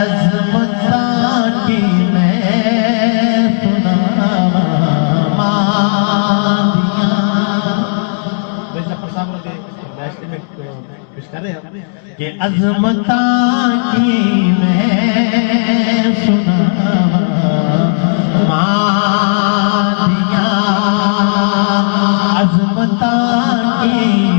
अज़मता की मैं सुनावा कि अज़मता की मैं सुनावा मादिया अज़मता की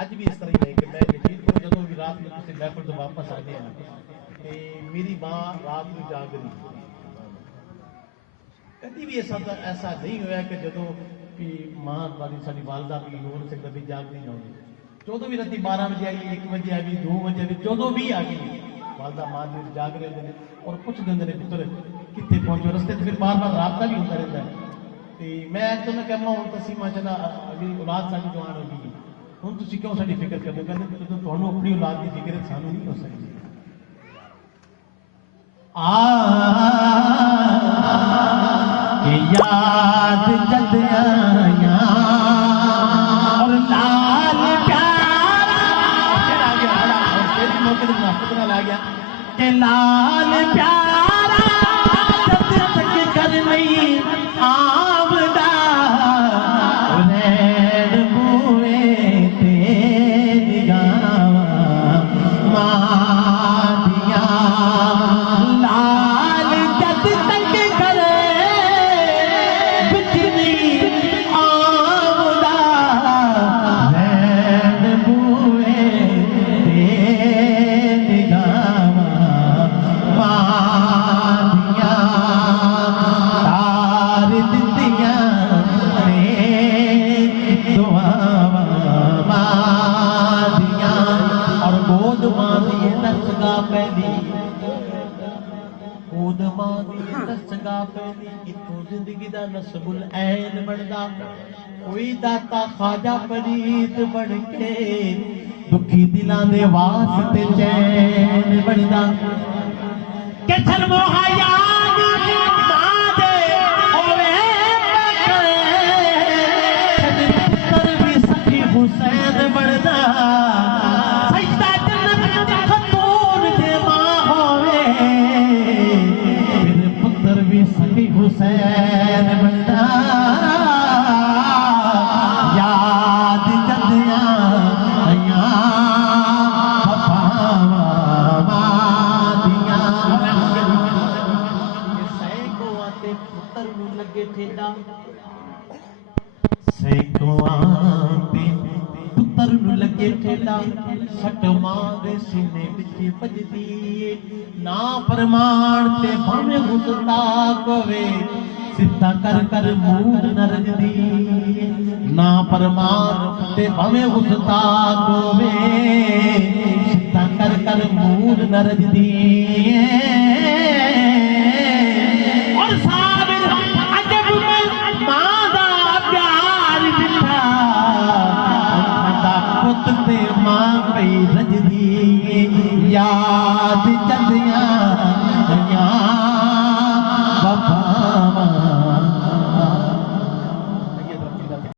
ਅੱਜ ਵੀ ਇਸ ਤਰ੍ਹਾਂ ਹੀ ਹੈ ਕਿ ਮੈਂ ਯਕੀਨ ਕਰੋ ਜਦੋਂ ਵੀ ਰਾਤ ਨੂੰ ਕਿਸੇ ਮਹਿਫਲ ਤੋਂ ਵਾਪਸ ਆਉਂਦੇ ਹਾਂ ਤੇ ਮੇਰੀ ਮਾਂ ਰਾਤ ਨੂੰ ਜਾਗ ਰਹੀ ਕਦੀ ਵੀ ਐਸਾ ਨਹੀਂ ਹੋਇਆ ਕਿ ਜਦੋਂ ਵੀ ਮਾਂ ਵਾਲੀ ਸਾਡੀ ਵਾਲਦਾ ਵੀ ਹੋਰ ਸਕਦਾ ਵੀ ਜਾਗਦੀ ਨਾ ਹੋਵੇ ਜਦੋਂ ਵੀ ਰਾਤੀ 12 ਵਜੇ ਆਈ 1 ਵਜੇ ਆ ਗਈ 2 ਵਜੇ ਵੀ ਜਦੋਂ ਵੀ ਆ ਗਈ ਵਾਲਦਾ ਮਾਂ ਦੇ ਜਾਗ ਰਹੇ ਹੁੰਦੇ ਨੇ ਔਰ ਪੁੱਛਦੇ ਹੁੰਦੇ ਨੇ ਪੁੱਤਰ ਕਿੱਥੇ ਪਹੁੰਚੋ ਰਸਤੇ 'ਚ ਫਿਰ ਬਾਰ-ਬਾਰ ਰਾਬਤਾ ਵੀ ਹੁੰਦਾ ਰਹਿੰਦਾ ਤੇ ਮੈਂ ਤੁਹਾਨੂੰ ਕਹਿੰਦਾ ਹੁਣ ਤਾਂ ਸੀਮਾ ਚਲਾ ਅਗਲੀ ਔਲਾਦ ਸਾਡੀ ਜਵਾਨ ਹੋ ਗਈ ਹੁਣ ਤੁਸੀਂ ਕਿਉਂ ਸਾਡੀ ਫਿਕਰ ਕਰਦੇ ਹੋ ਕਹਿੰਦੇ ਜਦੋਂ ਤੁਹਾਨੂੰ ਆਪਣੀ ਔਲਾਦ ਦੀ ਫਿਕਰ ਹੈ ਸਾਨੂੰ ਨਹੀਂ ਹੋ ਸਕਦੀ ਕਿ ਯਾਦ ਜਦ ਆਇਆ ਔਰ ਲਾਲ ਪਿਆਰਾ ਫਿਰ ਆ ਗਿਆ ਤੇਰੀ ਮੌਕੇ ਤੇ ਮੁਨਾਫਤ ਨਾਲ ਆ ਗਿਆ ਕਿ ਲਾਲ ਪਿਆਰਾ ਜਦ ਤੱਕ ਕਰ ਨਹੀਂ ਆਵਦਾ ਰੈਣ ਬੂਏ ਤੇ ਨਿਗਾਹਾਂ ਮਾਦੀਆਂ ਲਾਲ ਜਦ ਤੱਕ ਕਰੇ ਵਿੱਚ ਨਹੀਂ ਆਵਦਾ ਰੈਣ ਬੂਏ ਤੇ ਨਿਗਾਹਾਂ ਮਾਦੀਆਂ ਤਾਰ ਦਿੱਤੀਆਂ इत्थों जिंदगी दा नस्बुल ऐन बनदा कोई दाता ख्वाजा फरीद बन के दुखी दिलां दे वास्ते चैन बनदा के शर्मो हया मां दे होवे पुत्र भी सखी हुसैन बनदा सजदा जन्नत दा खतून दे मां होवे भी सखी हुसैन बनदा याद जद आया वफावा मादियां सैकों ते पुत्र नूं लगे ठेडा सैकों ते पुत्र नूं लगे ठेडा सट मां दे सीने विच भजदी ना फरमान ते भावें हुसदा कोवे सिद्धा कर कर मूर न रजदी ना फरमान ते भावें हुसदा कोवे सिद्धा कर कर मूर न रजदी और साबिर अजब मां दा प्यार दिठा पुत ते मां पई रजदी यार